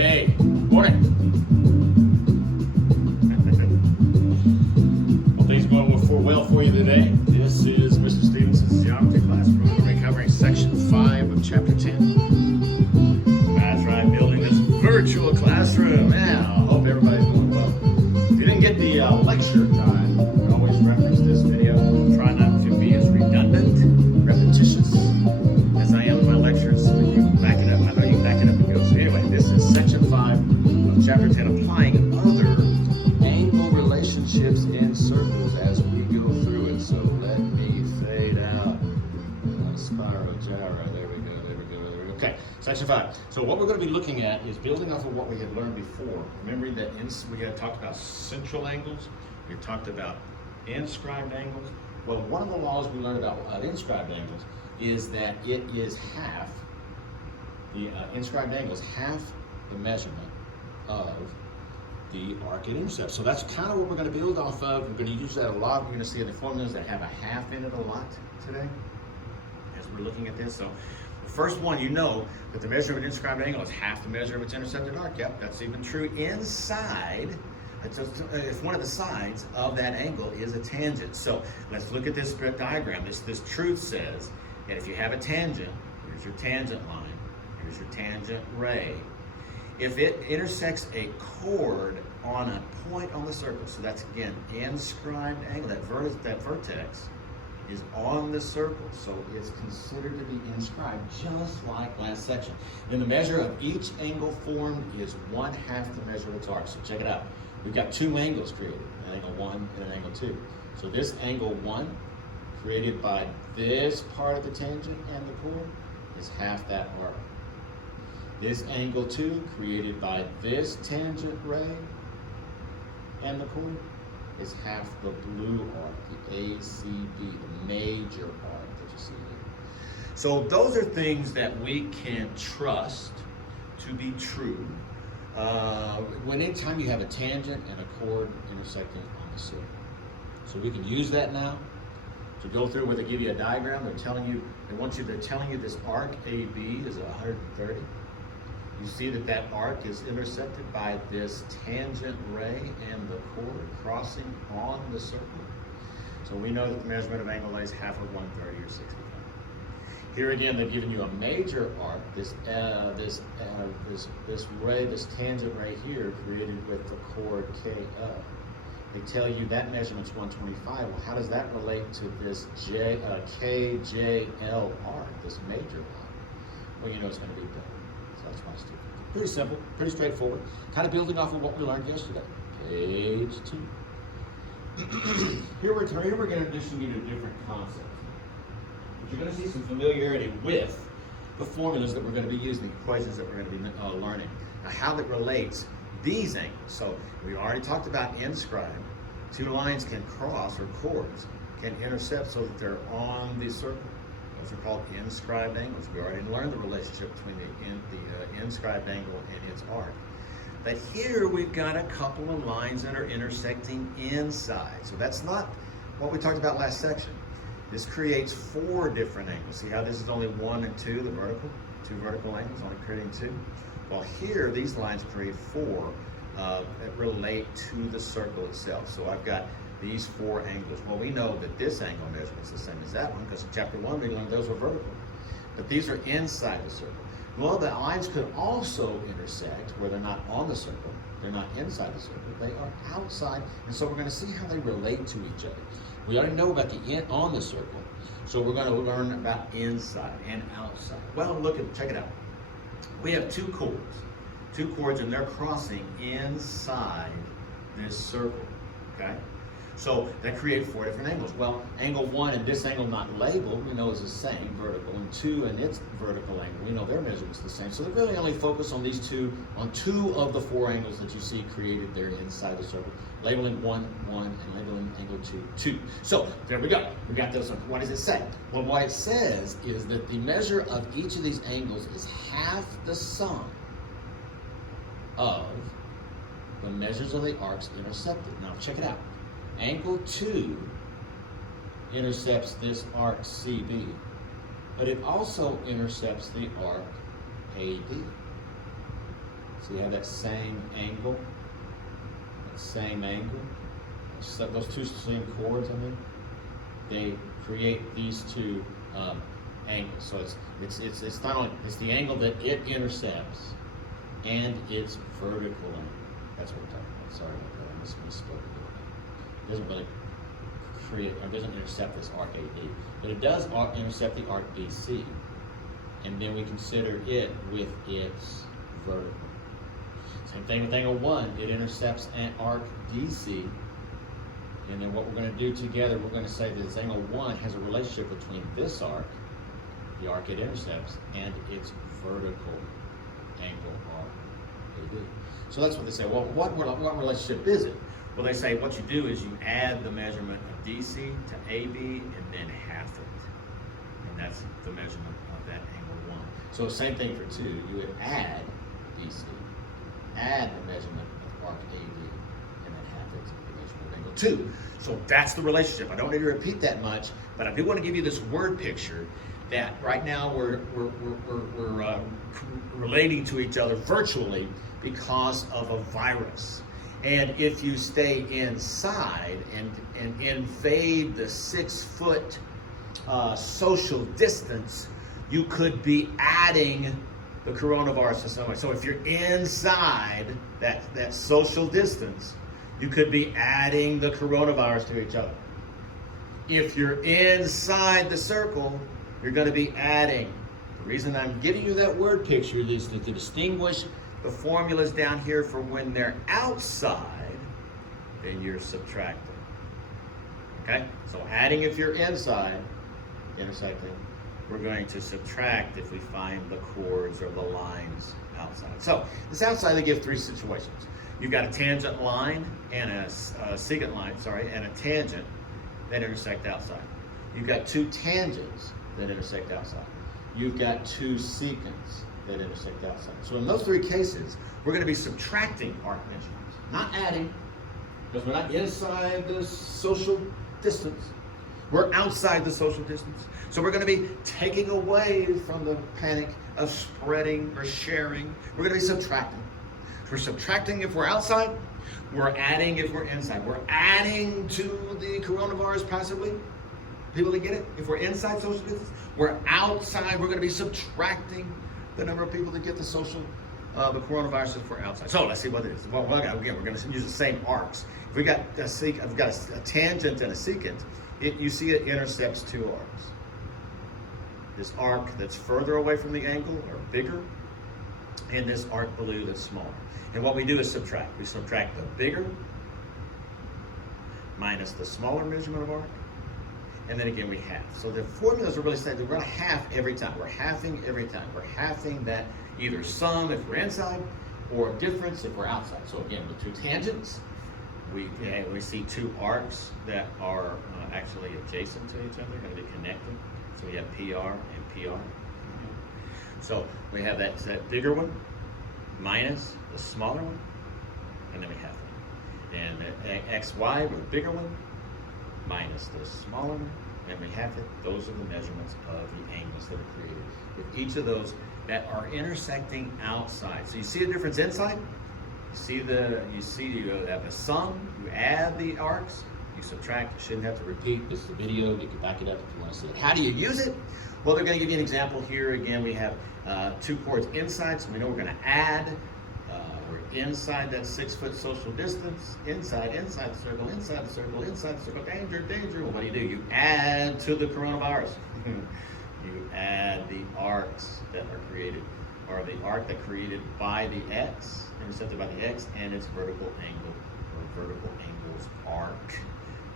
Hey, morning. Well, things going well for you today. This is Mr. Stevenson's geometry class. We're going to be covering section 5 of chapter 10. That's right, building this virtual classroom. Now, I hope everybody's doing well. If you didn't get the lecture time, you can always reference this video. Try not to be as redundant, repetitious as I am in my lectures. So you can back it up. I know you can back it up and go. So anyway, this is section 5 of chapter 10, applying other angle relationships in circles as we go through it. So let me fade out. Spiral gyra. There we go. Okay, section 5. So what we're going to be looking at is building off of what we had learned before. Remembering that we had talked about central angles. We had talked about inscribed angles. Well, one of the laws we learned about inscribed angles is that it is half, the inscribed angle is half the measurement of the arc it intercepts. So that's kind of what we're going to build off of. We're going to use that a lot. We're going to see the formulas that have a half in it a lot today as we're looking at this. So the first one, you know that the measure of an inscribed angle is half the measure of its intercepted arc. Yep, that's even true inside. If one of the sides of that angle is a tangent. So let's look at this diagram. This truth says that if you have a tangent, here's your tangent line, here's your tangent ray. If it intersects a chord on a point on the circle, so that's again inscribed angle, that vertex is on the circle, so it's considered to be inscribed, just like last section. Then the measure of each angle formed is 1/2 the measure of its arc. So check it out. We've got two angles created, an angle 1 and an angle 2. So this angle 1, created by this part of the tangent and the chord, is half that arc. This angle 2, created by this tangent ray and the chord, is half the blue arc, the ACB, the major arc that you see here. So those are things that we can trust to be true anytime you have a tangent and a chord intersecting on the circle. So we can use that now to go through where they give you a diagram. They're telling you this arc AB is 130. You see that arc is intersected by this tangent ray and the chord crossing on the circle. So we know that the measurement of angle A is half of 130 or 65. Here again, they've given you a major arc, this ray, this tangent ray here, created with the chord KL. They tell you that measurement's 125. Well, how does that relate to this KJL arc, this major arc? Well, you know it's going to be double. So that's why it's 250. Pretty simple, pretty straightforward. Kind of building off of what we learned yesterday. Page 2. Here we're going to introduce you to different concepts. But you're going to see some familiarity with the formulas that we're going to be using, the equations that we're going to be learning. Now, how that relates these angles. So we already talked about inscribed. Two lines can cross, or chords can intercept so that they're on the circle. Those are called inscribed angles. We already learned the relationship between the inscribed angle and its arc. But here we've got a couple of lines that are intersecting inside. So that's not what we talked about last section. This creates 4 different angles. See how this is only 1 and 2, the vertical? 2 vertical angles, only creating 2. Well, here these lines create 4 that relate to the circle itself. So I've got these 4 angles. Well, we know that this angle measurement is the same as that one, because in chapter 1 we learned those were vertical. But these are inside the circle. Well, the lines could also intersect where they're not on the circle. They're not inside the circle. They are outside. And so we're going to see how they relate to each other. We already know about the on the circle. So we're going to learn about inside and outside. Well, check it out. We have 2 chords. 2 chords, and they're crossing inside this circle. Okay? So that creates 4 different angles. Well, angle 1 and this angle not labeled, we know is the same, vertical, and 2 and its vertical angle, we know their measurement's the same. So they really only focus on these 2, on 2 of the 4 angles that you see created there inside the circle, labeling 1, 1, and labeling angle 2, 2. So there we go. We got those. What does it say? Well, what it says is that the measure of each of these angles is half the sum of the measures of the arcs intercepted. Now check it out. Angle 2 intercepts this arc CB, but it also intercepts the arc AD. So you have that same angle. So those two same chords, they create these two angles. So it's not only the angle that it intercepts, and its vertical angle. That's what we're talking about. Sorry about that. I misspoke a little bit. It doesn't really create, or doesn't intercept this arc AD, but it does intercept the arc BC, and then we consider it with its vertical. Same thing with angle 1. It intercepts an arc DC, and then what we're going to do together, we're going to say that this angle 1 has a relationship between this arc, the arc it intercepts, and its vertical angle arc AD. So that's what they say. Well, what relationship is it? Well, they say what you do is you add the measurement of DC to AB and then half it. And that's the measurement of that angle 1. So the same thing for 2. You would add DC, add the measurement of arc AD, and then half it to the measurement of angle 2. So that's the relationship. I don't need to repeat that much, but I do want to give you this word picture that right now we're relating to each other virtually because of a virus. And if you stay inside and invade the 6-foot social distance, you could be adding the coronavirus to somebody. So if you're inside that social distance, you could be adding the coronavirus to each other. If you're inside the circle, you're going to be adding. The reason I'm giving you that word picture is to distinguish the formulas down here for when they're outside, then you're subtracting. Okay? So adding if you're inside, intersecting. We're going to subtract if we find the chords or the lines outside. So this outside, they give 3 situations. You've got a tangent line and a secant line, and a tangent that intersect outside. You've got 2 tangents that intersect outside. You've got 2 secants that intersect outside. So in those 3 cases, we're going to be subtracting arc measurements, not adding, because we're not inside the social distance. We're outside the social distance. So we're going to be taking away from the panic of spreading or sharing. We're going to be subtracting. We're subtracting if we're outside. We're adding if we're inside. We're adding to the coronavirus passively. People that get it? If we're inside social distance, we're outside. We're going to be subtracting the number of people that get the coronavirus if we're outside. So let's see what it is. Well, again, we're going to use the same arcs. If we got I've got a tangent and a secant, you see it intercepts 2 arcs. This arc that's further away from the angle, or bigger, and this arc below that's smaller. And what we do is subtract. We subtract the bigger minus the smaller measurement of arc, and then again we half. So the formulas are really saying that we're going to half every time. We're halving every time. We're halving that either sum if we're inside or difference if we're outside. So again, with 2 tangents, we see 2 arcs that are actually adjacent to each other, going to be connected. So we have PR and PR. So we have that bigger one minus the smaller one, and then we have it. And the XY, with the bigger one, minus the smaller one, and we have it. Those are the measurements of the angles that are created with each of those that are intersecting outside. So you see the difference inside? You have a sum, you add the arcs, you subtract. You shouldn't have to repeat. This is the video. You can back it up if you want to see it. How do you use it? Well, they're going to give you an example here. Again, we have 2 chords inside, so we know we're going to add. We're inside that 6-foot social distance. Inside the circle, inside the circle, inside the circle. Danger, danger. Well, what do? You add to the coronavirus. You add the arcs that are created, or the arc that created by the X, intercepted by the X, and its vertical angle, or vertical angles arc.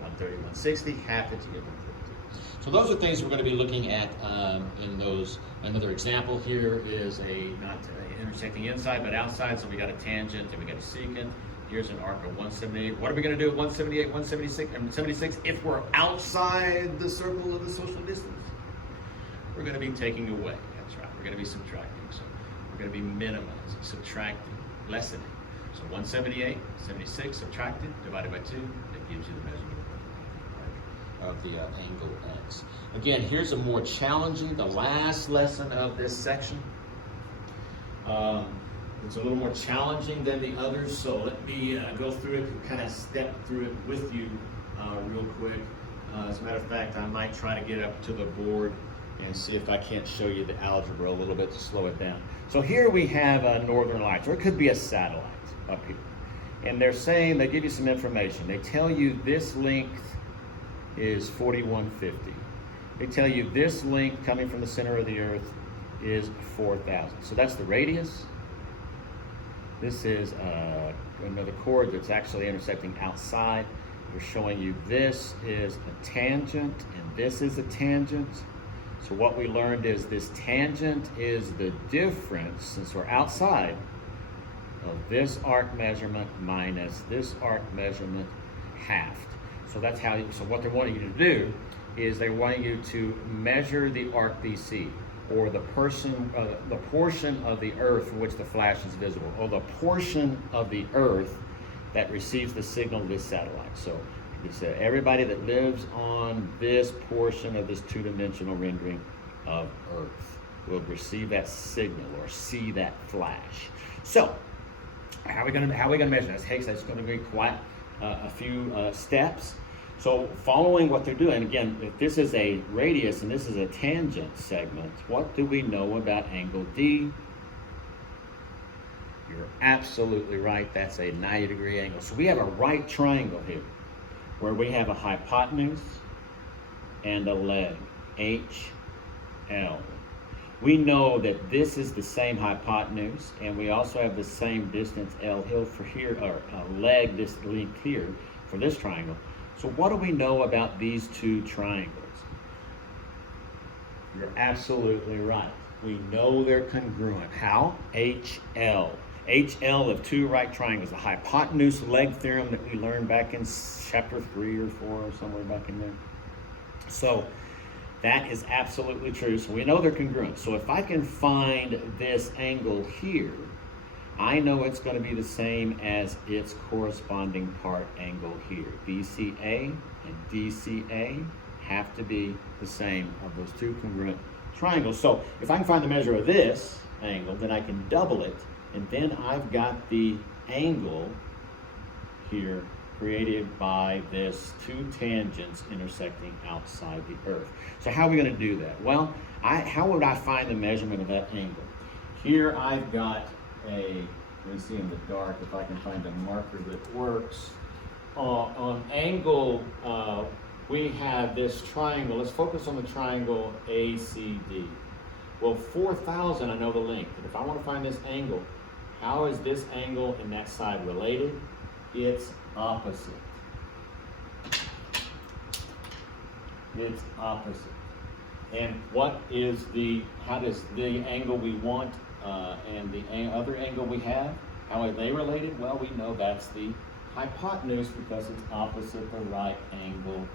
130, 160, half it, you get 142. So those are things we're going to be looking at in those. Another example here is not intersecting inside but outside. So we got a tangent and we got a secant. Here's an arc of 178. What are we going to do at 178, 176, and 76 if we're outside the circle of the social distance? We're going to be taking away. That's right. We're going to be subtracting. So we're going to be minimizing, subtracting, lessening. So 178, 76 subtracted, divided by 2, that gives you the measurement of the angle X. Again, here's a more challenging, the last lesson of this section. It's a little more challenging than the others, so let me go through it and kind of step through it with you real quick. As a matter of fact, I might try to get up to the board and see if I can't show you the algebra a little bit to slow it down. So here we have northern lights, or it could be a satellite up here. And they're saying, they give you some information. They tell you this length is 4150. They tell you this length coming from the center of the earth is 4,000. So that's the radius. This is another chord that's actually intersecting outside. We're showing you this is a tangent and this is a tangent. So what we learned is this tangent is the difference, since we're outside, of this arc measurement minus this arc measurement halved. So that's how, so what they're wanting you to do is they're wanting you to measure the arc BC, or the portion of the earth for which the flash is visible, or the portion of the earth that receives the signal of this satellite. So he said everybody that lives on this portion of this two-dimensional rendering of earth will receive that signal or see that flash. So how are we going to measure that? That's going to be quite a few steps. So following what they're doing, again, if this is a radius and this is a tangent segment, what do we know about angle D? You're absolutely right, that's a 90-degree angle. So we have a right triangle here where we have a hypotenuse and a leg, HL. We know that this is the same hypotenuse, and we also have the same distance L hill for here, or leg, this length here for this triangle. So what do we know about these two triangles? You're absolutely right. We know they're congruent. How? HL. HL of two right triangles, the hypotenuse leg theorem that we learned back in chapter 3 or 4 or somewhere back in there. So that is absolutely true. So we know they're congruent. So if I can find this angle here, I know it's going to be the same as its corresponding part angle here. BCA and DCA have to be the same of those two congruent triangles. So if I can find the measure of this angle, then I can double it, and then I've got the angle here created by this two tangents intersecting outside the earth. So how are we going to do that? Well, how would I find the measurement of that angle? Here I've got let me see in the dark if I can find a marker that works. On angle, we have this triangle. Let's focus on the triangle ACD. Well, 4,000, I know the length, but if I want to find this angle, how is this angle and that side related? It's opposite. It's opposite. And how does the angle we want and the other angle we have, how are they related? Well, we know that's the hypotenuse because it's opposite the right angle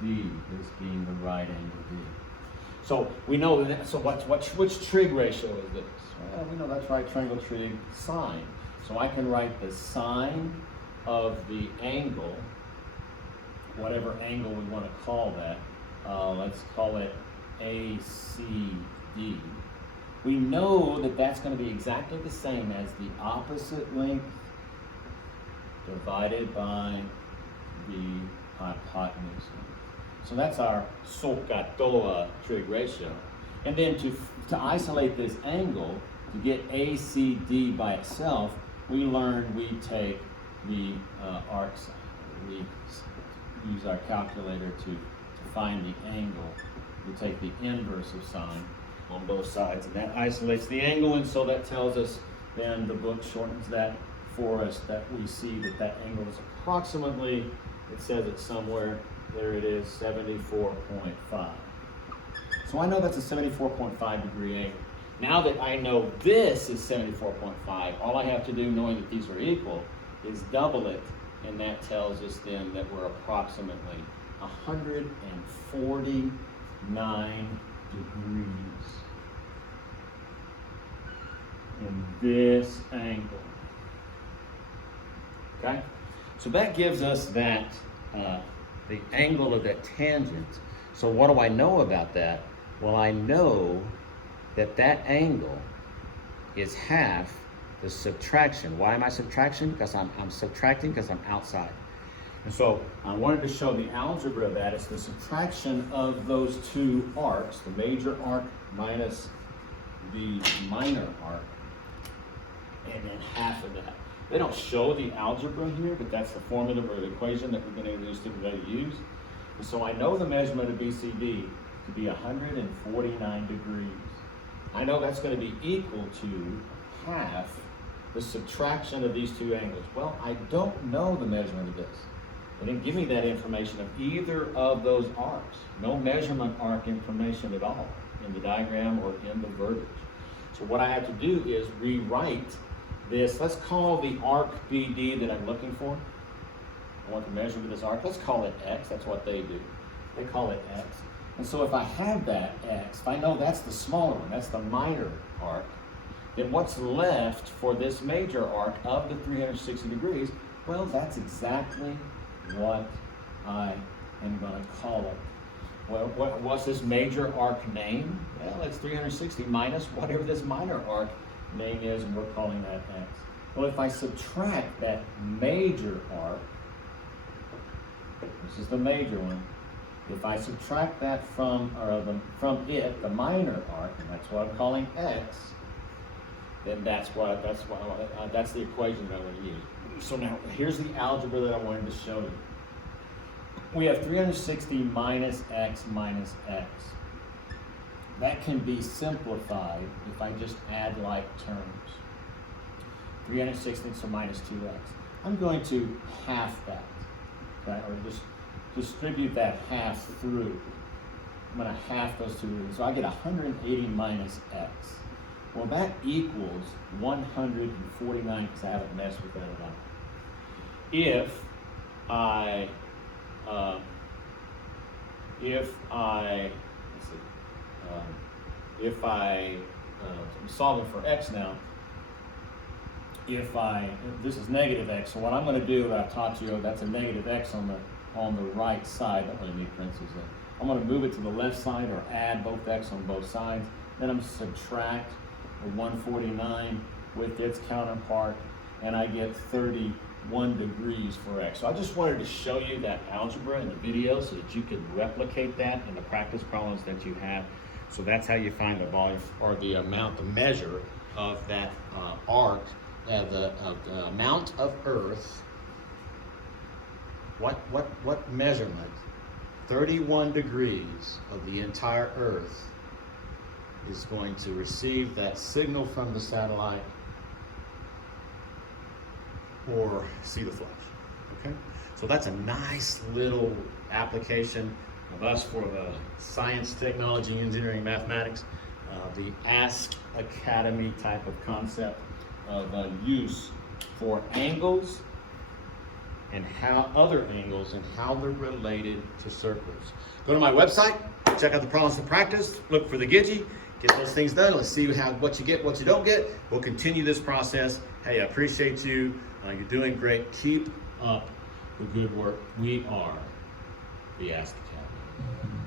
D, this being the right angle D. So we know that, so which trig ratio is this? Well, we know that's right triangle trig sine. So I can write the sine of the angle, whatever angle we want to call that, let's call it ACD. We know that that's going to be exactly the same as the opposite length divided by the hypotenuse length. So that's our SOHCAHTOA trig ratio. And then to isolate this angle, to get ACD by itself, we learned we take the arc sine. We use our calculator to find the angle. We take the inverse of sine on both sides, and that isolates the angle, and so that tells us, then the book shortens that for us, that we see that angle is approximately, it says it somewhere, there it is, 74.5. So I know that's a 74.5 degree angle. Now that I know this is 74.5, all I have to do, knowing that these are equal, is double it, and that tells us then that we're approximately 149 degrees in this angle. Okay? So that gives us that, the angle of that tangent. So what do I know about that? Well, I know that that angle is half the subtraction. Why am I subtraction? Because I'm subtracting because I'm outside. And so I wanted to show the algebra of that. It's the subtraction of those two arcs, the major arc minus the minor arc, and then half of that. They don't show the algebra here, but that's the formula or the equation that we've been introduced to today to use. And so I know the measurement of BCD to be 149 degrees. I know that's going to be equal to half the subtraction of these two angles. Well, I don't know the measurement of this. They didn't give me that information of either of those arcs. No measurement arc information at all in the diagram or in the verbiage. So what I have to do is rewrite this. Let's call the arc BD that I'm looking for. I want the measurement of this arc. Let's call it X. That's what they do. They call it X. And so if I have that X, if I know that's the smaller one, that's the minor arc, then what's left for this major arc of the 360 degrees? Well, that's exactly what I am going to call it. Well, what's this major arc name? Well, it's 360 minus whatever this minor arc name is, and we're calling that X. Well, if I subtract that major arc, this is the major one, if I subtract that from it, the minor arc, and that's what I'm calling X, then that's the equation that I'm going to use. So now, here's the algebra that I wanted to show you. We have 360 minus X minus X. That can be simplified if I just add like terms. 360, so minus 2X. I'm going to half that, okay? Or just distribute that half through. I'm going to half those two, so I get 180 minus X. Well, that equals 149, because I haven't messed with that at all. If I'm solving for X now. This is negative X, so what I'm going to do, I've taught you, that's a negative X on the right side. Don't really need parentheses there. I'm going to move it to the left side or add both X on both sides. Then I'm going to subtract the 149 with its counterpart, and I get 31 degrees for X. So I just wanted to show you that algebra in the video so that you could replicate that in the practice problems that you have. So that's how you find the volume, or the amount, the measure of that arc, the amount of Earth. What measurement? 31 degrees of the entire Earth is going to receive that signal from the satellite or see the flash. Okay, so that's a nice little application of us for the science, technology, engineering, mathematics, the Ask Academy type of concept of use for angles and how other angles and how they're related to circles. Go to my website, check out the problems to practice, look for the Gidgee, get those things done. Let's see what you get, what you don't get. We'll continue this process. Hey, I appreciate you. You're doing great. Keep up the good work. We are the Ask Academy.